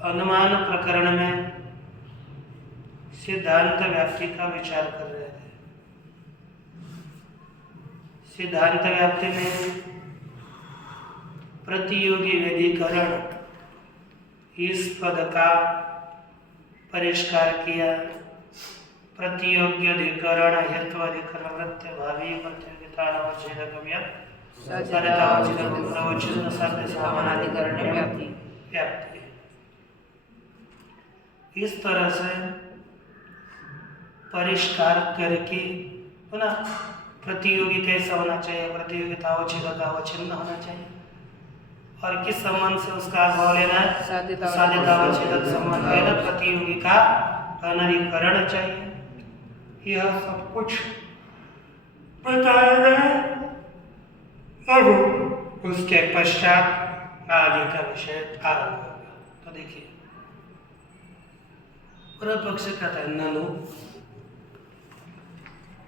अनुमान प्रकरण में सिद्धांत व्याप्ति का विचार कर रहे थे। सिद्धांत व्याप्ति में प्रतियोगी व्यधिकरण इस पद का परिष्कार किया। प्रतियोगी अधिकरण हेतु अधिकरण वृत्ति भावी प्रतियोगिता अवच्छेदकव्य अवच्छेदन साध्य समानाधिकरण व्याप्ति। इस तरह से परिष्कार करके पुनः प्रतियोगी कैसा होना चाहिए, प्रतियोगिता अवच्छेदक अवच्छिन्न होना चाहिए और किस संबंध से उसका अभाव लेना है, साध्यता अवच्छेदक संबंध है ना, प्रतियोगी का अनधिकरण चाहिए। यह सब कुछ बताया गया। अब उसके पश्चात आगे का विषय आरंभ होगा। तो देखिए पूर्व पक्ष कहता है ननु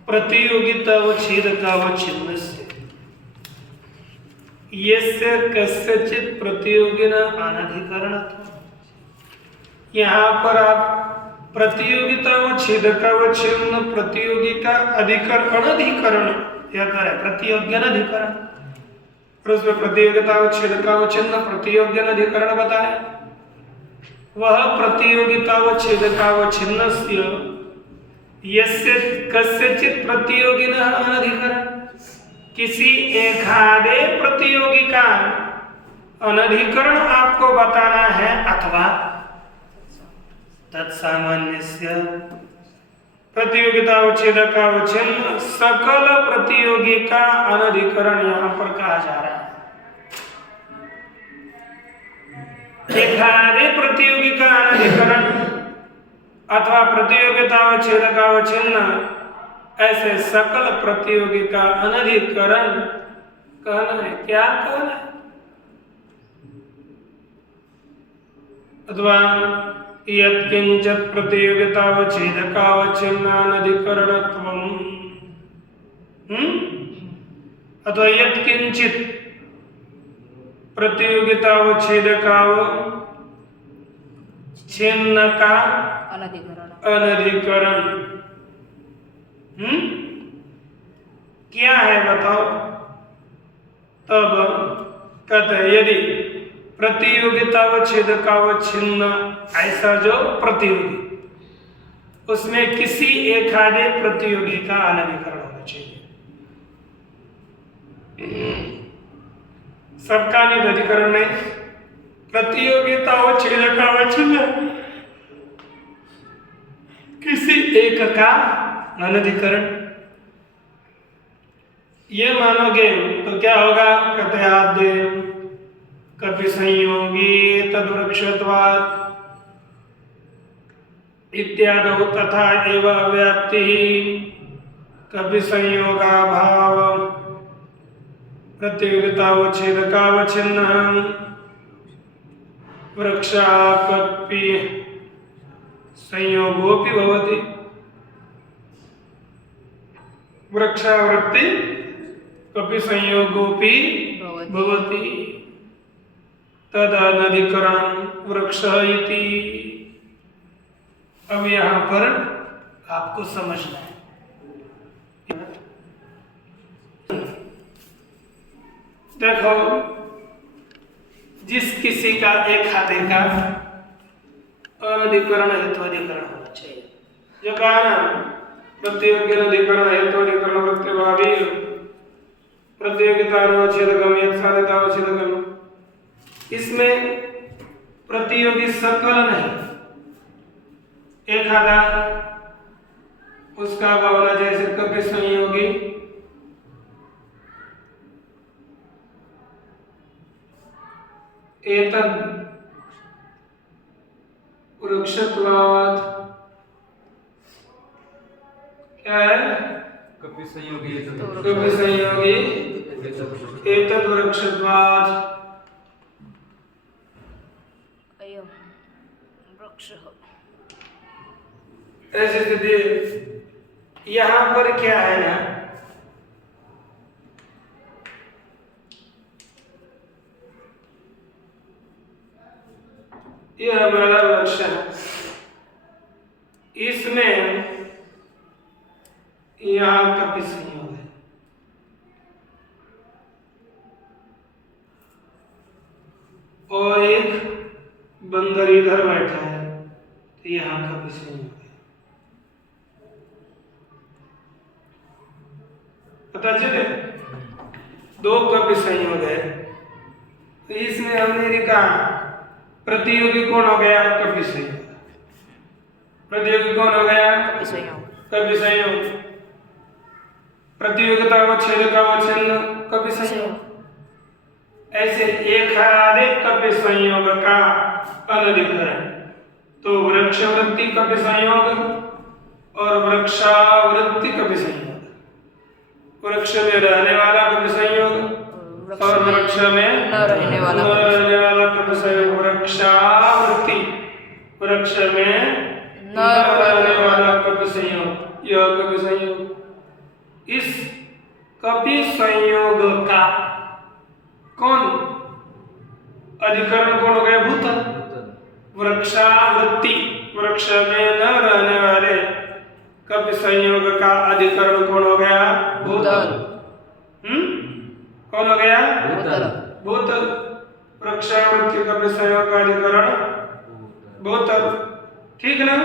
प्रतियोगिता अवच्छेदकावच्छिन्न से यस्य कस्यचित् प्रतियोगिना अनधिकरणत्वम्। यहाँ पर आप प्रतियोगिता अवच्छेदकावच्छिन्न प्रतियोगी का अधिकरण अनधिकरण यह करें प्रतियोगी अनधिकरण और उसमें प्रतियोगिता अवच्छेदकावच्छिन्न प्रतियोगी अनधिकरण बताया। वह प्रतियोगिता अवच्छेदकावच्छिन्नस्य यस्य कस्यचित् प्रतियोगिनः अनधिकरण, किसी एकाधे प्रतियोगी का अनधिकरण आपको बताना है अथवा तत्सामान्यस्य प्रतियोगिता अवच्छेदकावच्छिन्न सकल प्रतियोगी का अनधिकरण यहाँ पर कहा जा रहा है। एकाधे प्रतियोगी का अनधिकरण अथवा प्रतियोगिता अवच्छेदकावच्छिन्न ऐसे सकल प्रतियोगी का अनधिकरण कहना है। क्या कहना है? अथवा यत्किंचित् प्रतियोगिता अवच्छेदकावच्छिन्न अनधिकरणत्वम् अथवा यत्किंचित् प्रतियोगिता अवच्छेदकावच्छिन्न का अनधिकरण क्या है बताओ। तब कहते हैं यदि प्रतियोगिता अवच्छेदकावच्छिन्न ऐसा जो प्रतियोगी उसमें किसी एक आधे प्रतियोगी का अनधिकरण होना चाहिए। सबका अधिकरण नहीं, प्रतियोगिता अवच्छेदकावच्छिन्न किसी एक का अनधिकरण। ये मानोगे तो क्या होगा? कहते आद्य कपि संयोगी तद्वृक्षत्वात् इत्यादौ तथा एव व्याप्ति कपि संयोगाभाव प्रतियोगिता अवच्छेदकावच्छिन्न वृक्षाकपि संयोगोपि भवति। वृक्षावृत्ति कपि संयोगोपि भवति तदनधिकरण वृक्ष इति। अब यहाँ पर आपको समझना है। देखो जिस किसी का एक हाथे का अनधिकरण हेतु अधिकरण होना चाहिए। जो कहा ना प्रतियोगी अधिकरण हेतु अधिकरण वृत्ति भावी प्रतियोगिता अवच्छेदकम यत्साध्यता अवच्छेदकम। इसमें प्रतियोगी सकल नहीं, एक आधा उसका भावना जैसे कभी संयोगी एतद् वृक्षत्वात् क्या है? कपि संयोगी एतद् वृक्षत्वात् ऐसी स्थिति। यहाँ पर क्या है ना, ये हमारा वृक्ष है। इसमें यहाँ कपि संयोग है, और एक बंदर इधर बैठा है, तो यहाँ कपि संयोग है। पता चले, दो कपि संयोग है। तो इसमें हमने लिखा प्रतियोगी कौन हो गया? कपि संयोग। प्रतियोगी कौन हो गया? कपि संयोग। प्रतियोगिता अवच्छेद अवच्छिन्न कपि संयोग। ऐसे एक कपि संयोग का अनधिकरण, तो वृक्षवृत्ति कपि संयोग और वृक्षावृत्ति कपि संयोग। वृक्ष में रहने वाला कपि संयोग और वृक्ष में न रहने वाला कपि संयोग। वृक्षावृत्ति, वृक्ष में न रहने वाला कपि संयोग, यह कपि संयोग। इस कपि संयोग का कौन अधिकरण कौन हो गया? भूतल। वृक्षावृत्ति, वृक्ष में न रहने वाले कपि संयोग का अधिकरण कौन हो गया? भूतल। कौन हो गया? भूतल। भूतल। वृक्षावृत्ति कपि संयोग का अधिकरण भूतल। ठीक ना?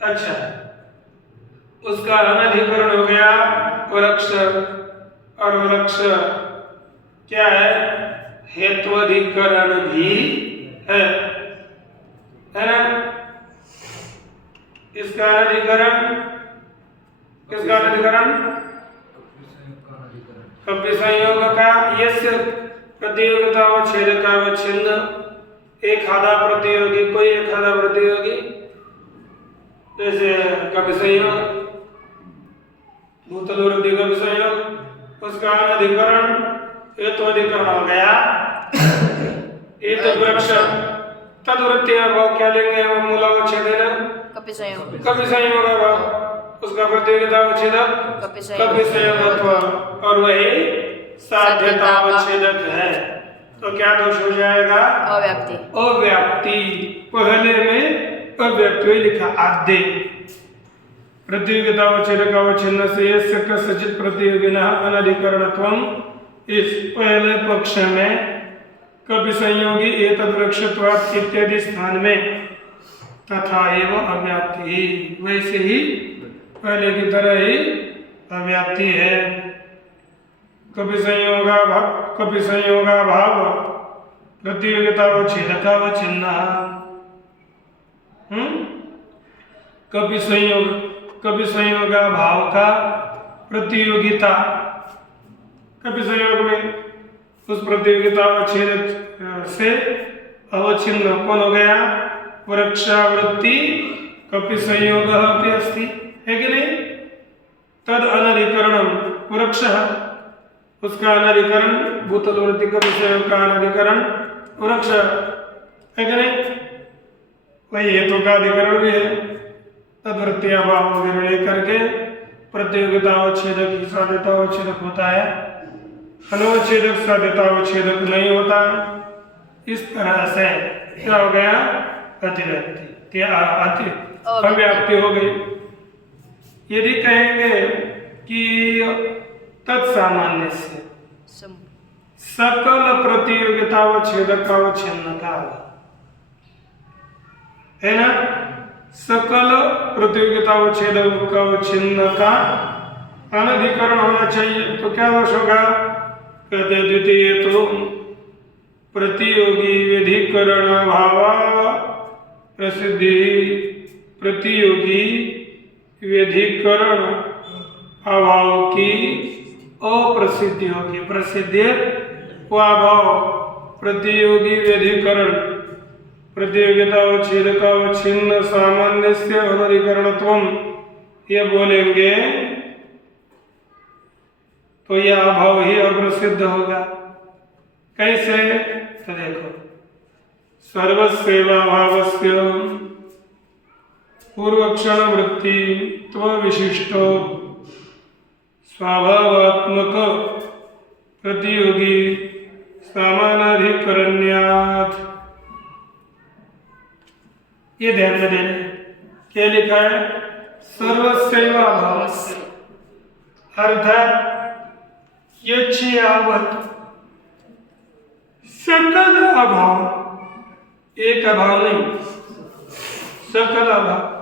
अच्छा, उसका अनधिकरण हो गया वृक्ष, और वृक्ष क्या है? हेत्वाधिकरण भी है ना? इसका अनधिकरण, किसका अनधिकरण? कपि संयोग का। यस्य प्रतियोगिता अवच्छेद का अवच्छिन्न, एक आधा प्रतियोगी, कोई एक आधा प्रतियोगी, जैसे कपि संयोग, भूतल वृद्धि कपि संयोग, उसका अनधिकरण हेत्वाधिकरण हो गया एक वृक्ष। तद्वृत्ति अभाव क्या लेंगे? मूलावच्छेदेन कपि संयोग। कपि संयोग अभाव, उसका प्रतियोगिता अवच्छेदक कपि संयोगत्व, और वही साध्यता अवच्छेदक है। तो क्या दोष हो जाएगा? अव्याप्ति। अव्याप्ति, पहले में अव्याप्ति लिखा आद्य। प्रतियोगिता अवच्छेदक अवच्छिन्न से यस्य कस्यचित् प्रतियोगिनः अनधिकरणत्वम्, इस पहले पक्ष में कपि संयोगी एतद्वृक्षत्वात् इत्यादि स्थान में तथा एवं अव्याप्ति ही, वैसे ही पहले की तरह ही अव्याप्ति है। कपि संयोगाभाव प्रतियोगिता अवच्छेदक अवच्छिन्न। कपि संयोगाभाव का प्रतियोगिता, कपि संयोग में उस प्रतियोगिता अवच्छेद से अवच्छिन्न कौन हो गया? वृक्षावृत्ति कपि संयोग अपि अस्ति, है कि नहीं? तद अनधिकरण वृक्ष, उसका अनधिकरण भूतल वृत्ति कपि संयोग का अनधिकरण वृक्ष, है कि नहीं? वही हेतु का अधिकरण भी है। तद्वृत्ति अभाव वगैरह लेकर के प्रतियोगिता अवच्छेदक की साध्यता अवच्छेदक होता है, अनवच्छेदक साध्यता अवच्छेदक नहीं होता। इस तरह से क्या हो गया? अतिव्याप्ति, अव्याप्ति हो गई। यदि कहेंगे कि तत्सामान्य से सकल प्रतियोगिता अवच्छेदक अवच्छिन्न का, है ना? सकल प्रतियोगिता अवच्छेदक अवच्छिन्न का अनधिकरण होना चाहिए। तो क्या दोष होगा? कहते द्वितीय तो प्रतियोगी विधिकरण अभाव प्रसिद्धि, प्रतियोगी विधिकरण अभाव की अप्रसिद्धि होगी। प्रसिद्धि व अभाव, प्रतियोगी विधिकरण प्रतियोगिता अवच्छेदक अवच्छिन्न सामान्य से अनधिकरणत्वम्, ये बोलेंगे तो यह अभाव ही अप्रसिद्ध होगा। कैसे? तो देखो, सर्वस्वेवाभावस्य पूर्वक्षण वृत्ति त्व विशिष्टो स्वभावात्मक प्रतियोगी सामानाधिकरण्यात् ये ध्यान में देना है। क्या लिखा है? सर्वस्यैव अभावस्य, अर्थात यच्छ्यावत् सकल अभाव, एक अभाव नहीं, सकल अभाव।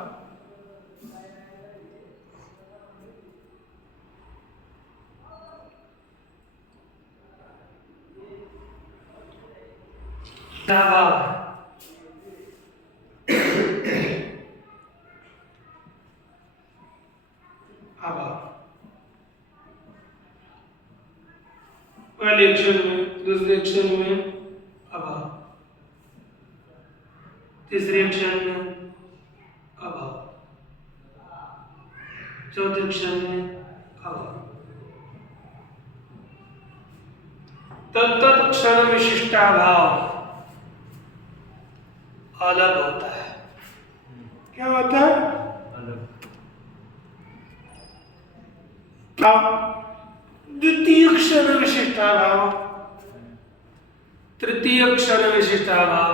अभाव पहले अक्षर में, दूसरे अक्षर में अभाव, तीसरे अक्षर में अभाव, चौथे अक्षर में अभाव। तत्त क्षण विशिष्टाभाव अलग होता है। क्या होता है? अलग। द्वितीय क्षण विशिष्टाभाव, तृतीय क्षण विशिष्टाभाव,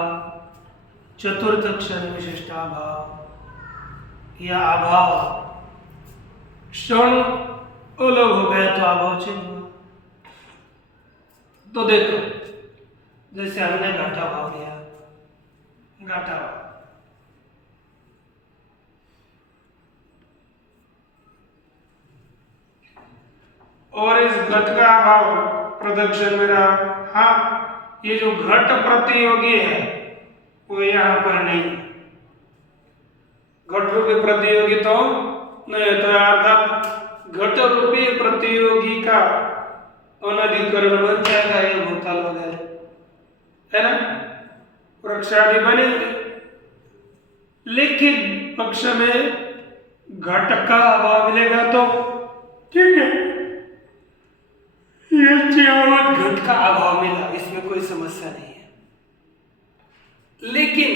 चतुर्थ क्षण विशिष्टाभाव, या अभाव क्षण अलग हो गया तो अभाव चिन्ह हुआ। तो देखो, जैसे हमने घटा भाव लिया, घटा भाव और इस घट का अभाव प्रदक्षिण में रहा। हाँ, ये जो घट प्रतियोगी है वो यहाँ पर नहीं, घट रूपी प्रतियोगी तो नहीं, तो अर्थात घट रूपी प्रतियोगी का अनधिकरण बन जाएगा, ये भूतल वगैरह, है ना, वृक्ष आदि बनेंगे। लेकिन पक्ष में घट का अभाव मिलेगा तो ठीक है, ये चावत घट का अभाव मिला, इसमें कोई समस्या नहीं है। लेकिन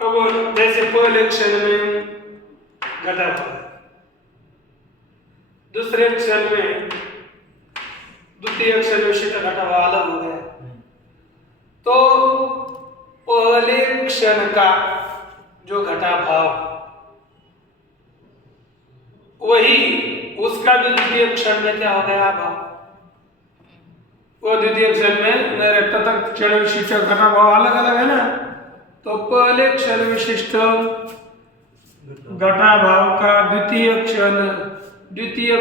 अब जैसे पहले क्षण में घटा भाव, दूसरे क्षण में, द्वितीय क्षण में शीत घटा भाव अलग हो गया, तो पहले क्षण का जो घटा भाव वही उसका भी द्वितीय क्षण में क्या हो गया भाव, वो द्वितीय क्षण में मेरे तक क्षण विशिष्ट घटा भाव अलग अलग है ना, तो पहले क्षण विशिष्ट घटा भाव का द्वितीय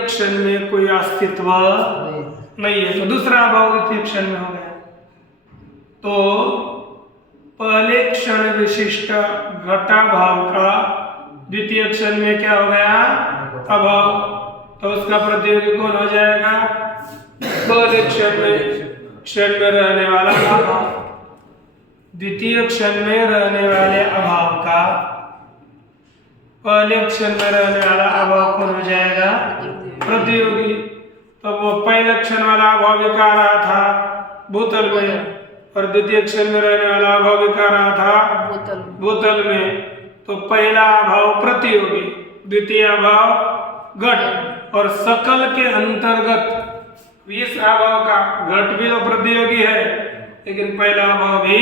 क्षण में कोई अस्तित्व नहीं है, तो दूसरा भाव द्वितीय क्षण में हो गया। तो पहले क्षण विशिष्ट घटा भाव का द्वितीय क्षण में क्या हो गया? अभाव, तो उसका प्रतियोगी कौन हो जाएगा? पहले क्षण में रहने वाला अभाव, द्वितीय क्षण में रहने वाले अभाव का पहले क्षण में रहने वाला अभाव कौन हो जाएगा? प्रतियोगी। तो वो पहले क्षण वाला अभाव भी कह रहा था भूतल में, और द्वितीय क्षण में रहने वाला अभाव भी कह रहा था भूतल में, तो पहला अभाव प्रतियोगी, द्वितीय अभाव घट, और सकल के अंतर्गत इस अभाव का घट भी तो प्रतियोगी है, लेकिन पहला अभाव भी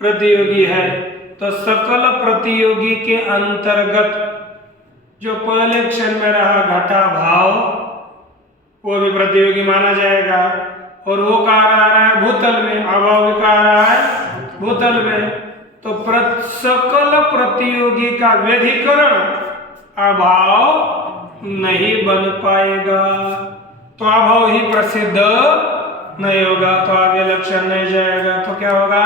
प्रतियोगी है। तो सकल प्रतियोगी के अंतर्गत जो पहले क्षण में रहा घटा भाव वो भी प्रतियोगी माना जाएगा, और वो कह रहा है भूतल में, अभाव भी कह रहा है भूतल में, तो सकल प्रतियोगी का व्यधिकरण अभाव नहीं बन पाएगा, तो अभाव ही प्रसिद्ध नहीं होगा, तो आगे लक्षण नहीं जाएगा, तो क्या होगा?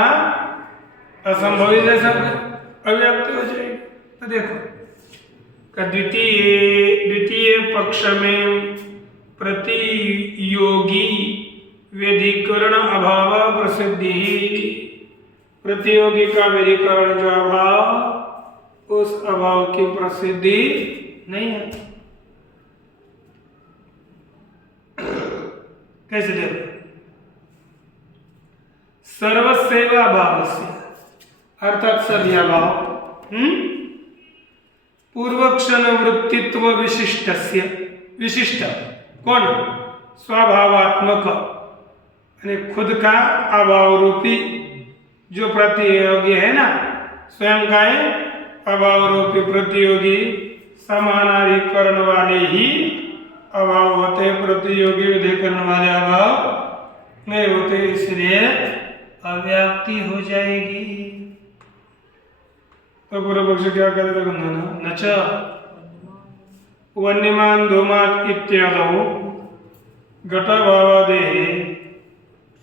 असंभवी जैसा अभिव्यक्ति हो जाएगी। तो देखो, द्वितीय पक्ष में प्रतियोगी व्यधिकरण अभाव प्रसिद्धि, प्रतियोगी का व्यधिकरण जो अभाव, उस अभाव की प्रसिद्धि नहीं है। कैसे देखो? सर्वस्यैव अभावस्य, अर्थात सभी अभाव पूर्वक्षण वृत्तित्व विशिष्टस्य, विशिष्ट कौन? स्वभावात्मक, यानी खुद का अभाव रूपी जो प्रतियोगी है ना, स्वयं का है अभाव रूपी प्रतियोगी समानाधिकरण वाले ही अभाव होते, प्रतियोगी विधिकरण वाले अभाव नहीं होते, इसलिए अव्याप्ति हो जाएगी। तो पूर्व पक्ष क्या कहते हैं? नच वन्यमान धूमात इत्यादौ घटाभावादेः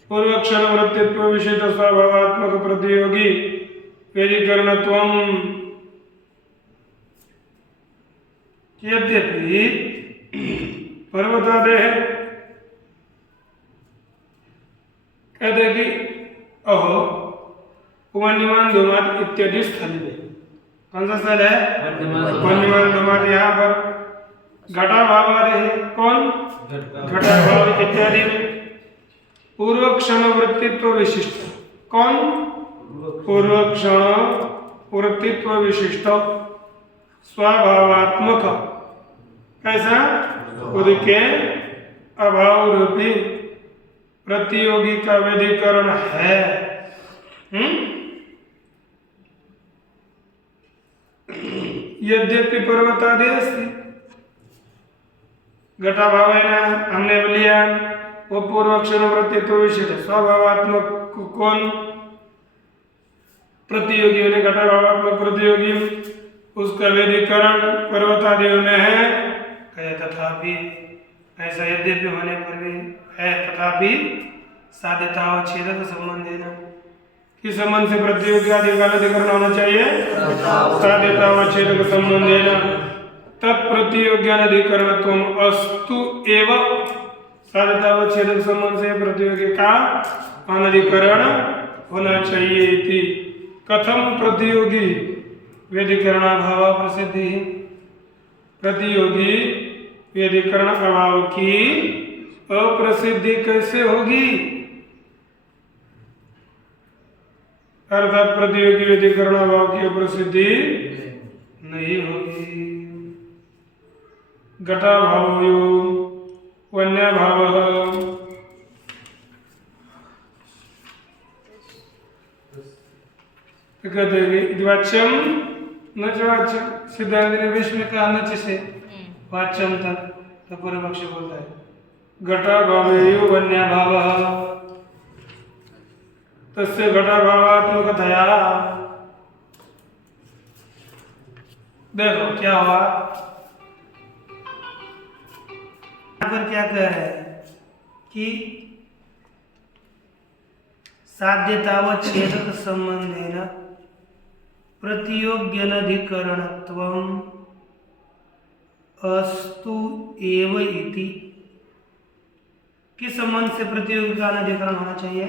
पूर्वक्षण वृत्तित्व विशिष्ट स्वभावात्मक प्रतियोगी व्यधिकरणत्वम् यद्यपि पर्वतादेः कहते कि अहो वन्यमान धूमात इत्यादि स्थल में, कौन सा स्थल है? वन्यमान धूमात। यहाँ पर घटाभाव है, कौन? घटाभाव इत्यादि में पूर्वक्षण वृत्तित्व विशिष्ट, कौन? पूर्वक्षण वृत्तित्व विशिष्ट स्वभावात्मक, कैसा? उनके अभाव रूपी प्रतियोगी का व्यधिकरण है। यद्यपि पर्वतादेश घटाभाव है ना, हमने लिया वो पूर्वक्षण वृत्तित्व विशिष्ट स्वभावात्मक, कौन? प्रतियोगी ने घटाभावात्मक प्रतियोगी, उसका व्यधिकरण पर्वतादियों में है। कहे तथापि, ऐसा यद्यपि होने पर भी है, तथापि साध्यता और छेदक संबंध है ना, किस संबंध से प्रतियोगी आदि का व्यधिकरण होना चाहिए? साध्यता और छेदक संबंध है ना, तत्प्रतियोग्यानधिकरणत्वम् अस्तु एव। साध्यता व छेदक संबंध से प्रतियोगी का अनधिकरण होना चाहिए इति। कथम प्रतियोगी व्यधिकरणाभाव प्रसिद्धि, प्रतियोगी व्यधिकरण अभाव की अप्रसिद्धि कैसे होगी? अर्थात प्रतियोगी व्यधिकरण अभाव की अप्रसिद्धि नहीं होगी। घटाभावो वन्यभावः कहते हैं वाच्यम न च वाच्यम, सिद्धांत ने विश्व में कहा नच से वाच्यम तक, तो पूर्व पक्ष बोलता है घटाभावो वन्यभावः तस्य घटाभावात्मकतया। देखो क्या हुआ, पर क्या कह रहे हैं कि साध्यता व छेदक संबंधेन प्रतियोग्यनधिकरणत्वम् अस्तु एव इति। किस संबंध से प्रतियोगी का अनधिकरण होना चाहिए?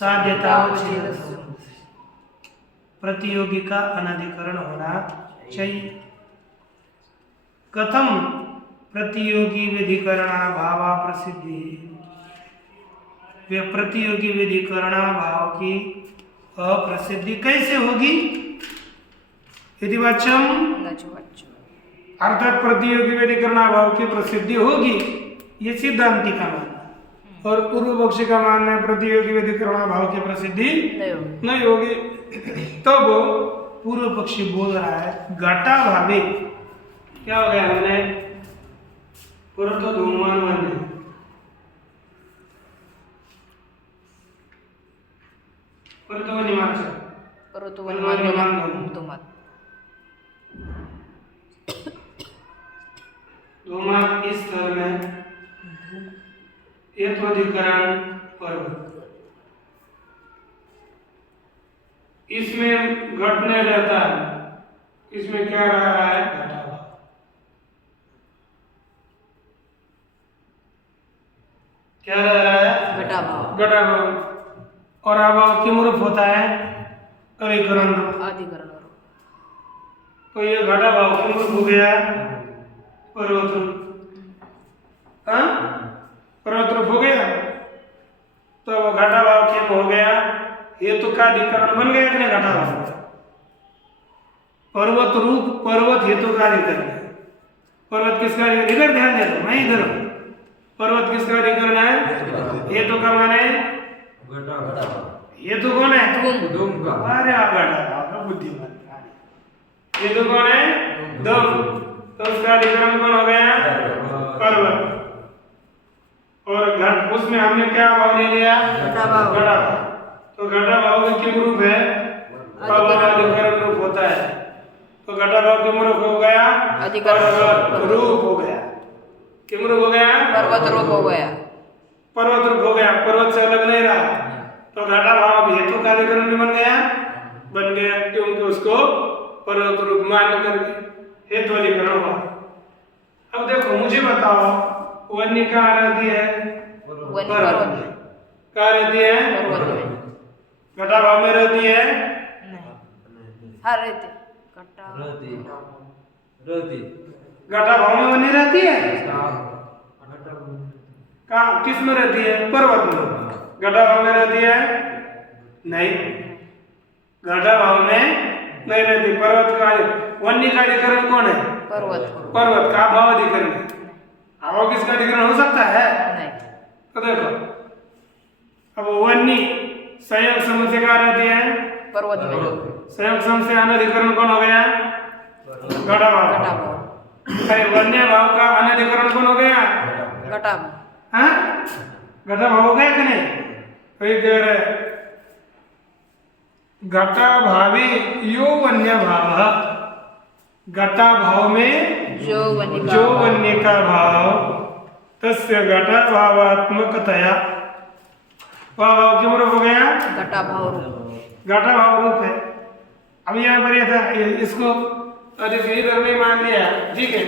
साध्यता व छेदक संबंध से प्रतियोगी का अनधिकरण होना चाहिए। कथम प्रतियोगी व्यधिकरणाभावा प्रसिद्धि, वे प्रतियोगी व्यधिकरणाभाव की अप्रसिद्धि कैसे होगी? यदि वाच्यम अर्थात प्रतियोगी व्यधिकरणाभाव की प्रसिद्धि होगी, ये सिद्धांति का मानना है। और पूर्व पक्षी का मानना है प्रतियोगी व्यधिकरणाभाव की प्रसिद्धि नहीं होगी। तो वो पूर्व पक्षी बोल रहा है घटाभावे क्या हो गया, हमने पूर्व तो धूमवान वन्य, धूमात इस स्थल में यथोधिकरण पर्वत, इसमें घटने रहता है, इसमें क्या रह रहा है? घटाभाव। क्या रह रहा है? घटाभाव। घटाभाव और अभाव किम रूप होता है? अधिकरण रूप। तो ये घटाभाव किम रूप हो गया? पर्वत रूप। पर्वत रूप हो गया। तो घटाभाव किम हो गया? हेतु का अधिकरण बन गया कि नहीं? घटाभाव पर्वत रूप, पर्वत हेतु का अधिकरण है। पर्वत किसका? इधर ध्यान दे दो, मैं इधर हूं। पर्वत किसका अधिकरण है? हेतु का माने हेतु कौन है? धूम का अरे आप घटा भाव का बुद्धिमान प्राणी। हेतु कौन है? धूम। तो उसका अधिकरण कौन हो गया? पर्वत। और घट, उसमें हमने क्या भाव ले लिया? घटा भाव। घटा भाव। तो घटा भाव में किम रूप है? अधिकरण रूप होता है। तो घटा भाव किम रूप हो गया? पर्वत रूप हो गया। किम रूप हो गया? पर्वत रूप हो गया। पर्वत रूप हो गया, पर्वत से अलग नहीं रहा। तो घटा भाव हेतु का अधिकरण भी बन गया क्योंकि उसको पर्वत रूप मान करके हेतु अधिकरण हुआ। अब देखो मुझे बताओ, वन्य कहाँ रहती है? वन्य पर्वत पर्वत में। कहाँ रहती है? पर्वत में घटा भाव में रहती है। नहीं। हाँ रहते घटा रहती घटा भाव में वन्य रहती है। कहाँ, किस में रहती है? पर्वत में। घटा भाव में रहती है? नहीं, घटा भाव में नहीं रहती। पर्वत का वन्य का अधिकरण कौन है? पर्वत पर्वत का भाव अधिकरण है। भाव किसका अधिकरण हो सकता है? नहीं। तो देखो, अब वन्य संयोग सम से कहाँ रहती है? पर्वत में संयोग सम से अनधिकरण कौन हो गया? घटा भाव। घटा भाव अरे वन्य भाव का अनधिकरण कौन हो गया? घटा भाव हाँ, घटा भाव हो गया कि नहीं? तो ये कह रहे घटा भावी यो वन्य भाव। घटा भाव में जो वन्य जो वन्य का भाव तस्य घटा भावात्मकतया, वह भाव क्यों रूप हो गया? घटा भाव रूप। घटा भाव रूप है। अब यहाँ पर यह था, इसको अधिक इधर नहीं मान लिया, ठीक है।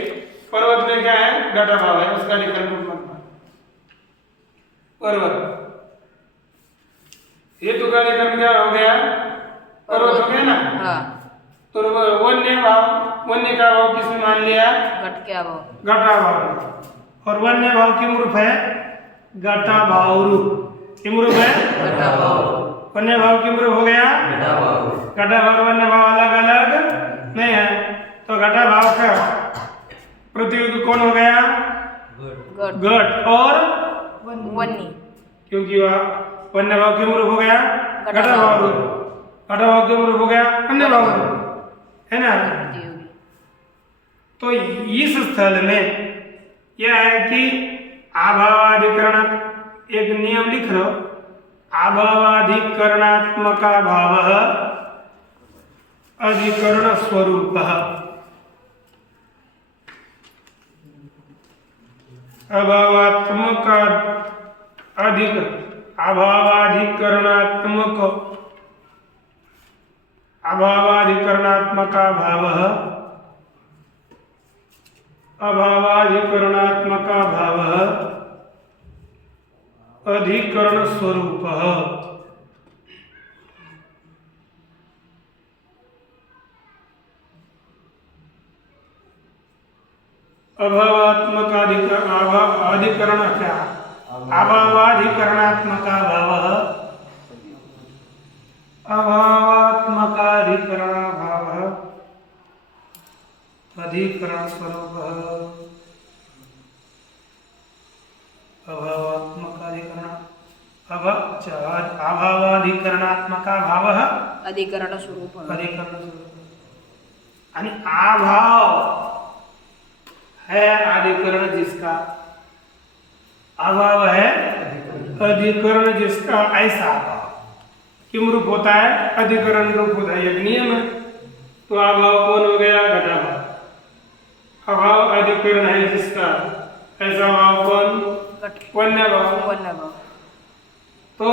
पर्वत में क्या है? घटा भाव है, उसका अधिकरण रूप मत मान। पर्वत हेतु का अधिकरण क्या हो गया? पर्वत हो गया ना। हाँ तो वन्य भाव, वन्य का भाव किसने मान लिया? घट क्या भाव? घटा भाव। और वन्य भाव किम रूप है? घटा भाव रूप। किम रूप है? घटा भाव। वन्य भाव किम रूप हो गया? घटा भाव। वन्य भाव अलग अलग नहीं है। तो घटा भाव का प्रतियोगी कौन हो गया? घट घट और वन्य। क्योंकि वह वन्य भाव किम रूप हो गया? घटा भाव रूप। घटा भाव किम रूप हो गया? अन्य भाव रूप, है ना। प्रतियोगी। तो इस स्थल में यह है कि अभावाधिकरण, एक नियम लिख लो, अभावाधिकरणात्मक भाव अधिकरण स्वरूप। अभावात्मक अधिक अभावाधिकरणात्मक अभावाधिकरणात्मक भाव अभावाधिकरणात्मक भाव अधिकरण स्वरूप। अभावात्मक अधिकरण क्या? अभावाधिकरणात्मक भाव अभावात्मकाधिकरण भाव अधिकरण स्वरूप। अभावात्मकाधिकरण अभावाधिकरणात्मक भाव अधिकरण स्वरूप। अधिकरण स्वरूप। आणि अभाव है अधिकरण जिसका, अभाव है अधिकरण जिसका, ऐसा अभाव किम रूप होता है? अधिकरण रूप होता है। एक नियम है। तो अभाव कौन हो गया? घटा भाव। अभाव अधिकरण है जिसका, ऐसा भाव कौन? वन्य भाव। वन्य भाव। तो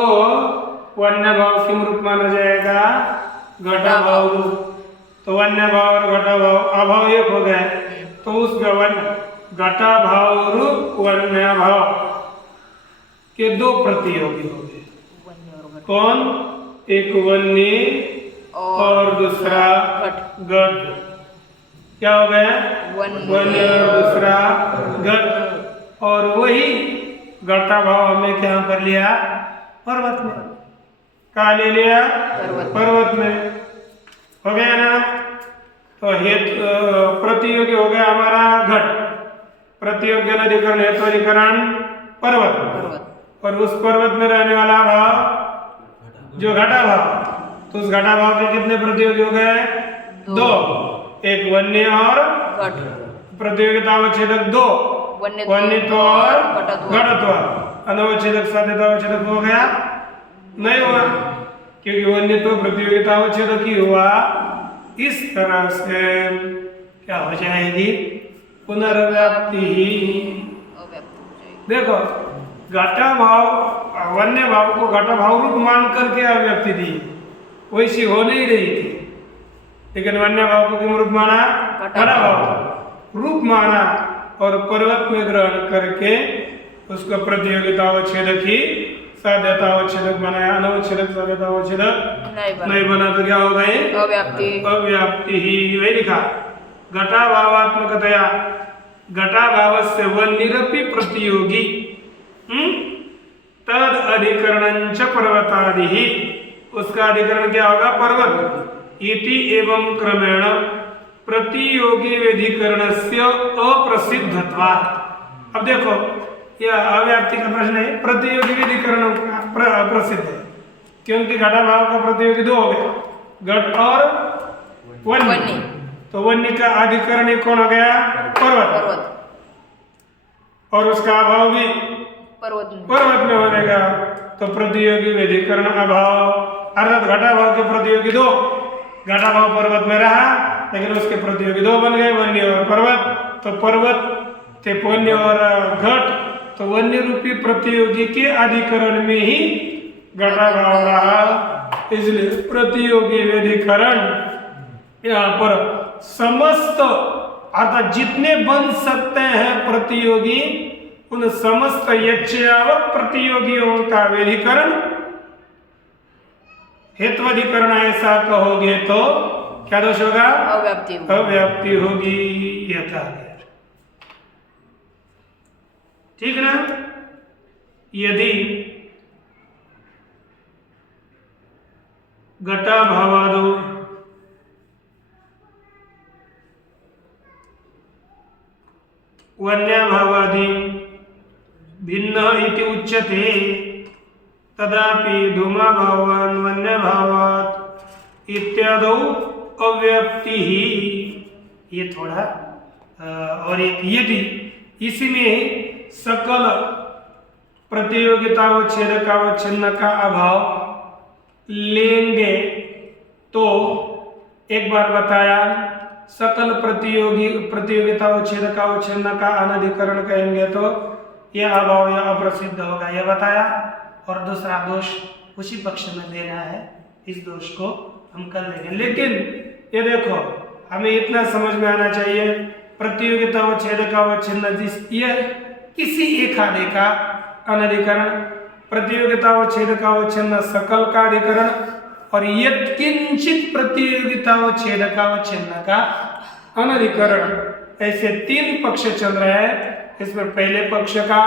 वन्य भाव किम रूप माना जाएगा? घटा भाव रूप। तो वन्य भाव और घटा भाव अभाव एक हो गए। तो उस घटा भाव रूप वन्य भाव के दो प्रतियोगी हो गए। वन्य और घट। कौन? एक वन्य और दूसरा घट। क्या हो गया? वन्य और दूसरा घट। और वही घटा भाव हमने क्या कर लिया? पर्वत में। कहाँ ले लिया? पर्वत में। हो गया ना। तो हेतु प्रतियोगी हो गया हमारा घट, प्रतियोगी अधिकरण हेतु अधिकरण पर्वत। और उस पर्वत में रहने वाला भाव जो घटा भाव, तो उस घटा भाव के कितने प्रतियोगी हो गए? दो। एक वन्य और घट। प्रतियोगितावच्छेदक दो, वन्यत्व और घटत्व। अनवच्छेदक साध्यतावच्छेदक हो गया? नहीं हुआ, क्योंकि वन्यत्व प्रतियोगितावच्छेदक ही हुआ। इस तरह से क्या हो जाएगी? पुनर्व्याप्ति। अव्याप्ति हो जाएगी। देखो, घटा भाव, वन्य भाव को घटा भाव रूप मान करके अव्याप्ति दी, वैसी हो नहीं रही थी, लेकिन वन्य भाव को किम रूप माना? घटा भाव रूप माना और पर्वत में ग्रहण करके उसको प्रतियोगितावच्छेदक ही साध्यतावच्छेदक बनाया। अनवच्छेदक साध्यतावच्छेदक नहीं बना तो क्या हो गई? अव्याप्ति। अव्याप्ति ही। वही लिखा, घटा भावात्मकतया घटा भावस्य वन्यरपि प्रतियोगी तद अधिकरणंच पर्वतादि। उसका अधिकरण क्या होगा? पर्वत। इति एवं क्रमेण प्रतियोगी व्यधिकरणस्य अप्रसिद्धत्वात्। अब देखो, यह अव्याप्ति का प्रश्न है। प्रतियोगी व्यधिकरण प्रसिद्ध है क्योंकि घटा भाव का प्रतियोगी दो हो गया, घट और वन्य। तो वन्य का अधिकरण कौन हो गया? पर्वत। और उसका अभाव भी पर्वत में होने का, तो प्रतियोगी व्यधिकरण अभाव, अर्थात घटा भाव के प्रतियोगी दो, घटा भाव पर्वत में रहा लेकिन उसके प्रतियोगी दो बन गए, वन्य और पर्वत। तो पर्वत थे वन्य और घट, तो वन्य रूपी प्रतियोगी के अधिकरण में ही घटा भाव रहा। इसलिए प्रतियोगी व्यधिकरण यहाँ पर समस्त, अर्थात जितने बन सकते हैं प्रतियोगी, उन समस्त यच्चयावत प्रतियोगियों का व्यधिकरण, हेत्वाधिकरण ऐसा कहोगे तो क्या दोष होगा? अव्याप्ति। अव्याप्ति होगी, यह कहा गया। ठीक ना? यदि घटा भावादो वन्य भावादि भिन्न इति उच्यते, तदापि धूमा भावान् वन्य भावात् इत्यादौ अव्याप्ति ही। ये थोड़ा और एक, यदि इसमें सकल प्रतियोगितावच्छेदकावच्छिन्न का अभाव लेंगे तो एक बार बताया सकल प्रतियोगितावच्छेदकावच्छिन्न का अनधिकरण कहेंगे तो यह अभाव या अप्रसिद्ध होगा, यह बताया। और दूसरा दोष उसी पक्ष में देना है, इस दोष को हम कर लेंगे। लेकिन ये देखो, हमें इतना समझ में आना चाहिए, प्रतियोगितावच्छेदकावच्छिन्न जिस यह किसी एक आदि का अनधिकरण, प्रतियोगितावच्छेदकावच्छिन्न सकल का अधिकरण, और यत्किंचित प्रतियोगितावच्छेदकावच्छिन्न का अनधिकरण, ऐसे तीन पक्ष चल रहे हैं। इसमें पहले पक्ष का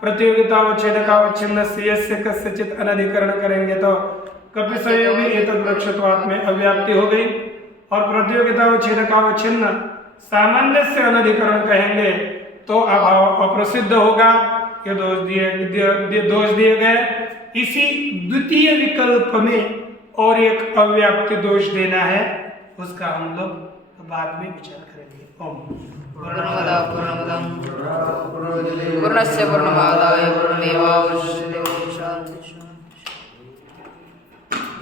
प्रतियोगितावच्छेदकावच्छिन्न से यस्य कस्यचित् अनधिकरण करेंगे तो कपि संयोगी एतद्वृक्षत्वात् में अव्याप्ति हो गई, और प्रतियोगितावच्छेदकावच्छिन्न सामान्य से अनधिकरण कहेंगे तो अभाव अप्रसिद्ध होगा। ये दोष दिए गए। इसी द्वितीय विकल्प में और एक अव्याप्ति दोष देना है, उसका हम लोग बाद में विचार करेंगे। ओम पूर्णमदः पूर्णमिदं पूर्णस्य पूर्णमादाय पूर्णमेवावशिष्यते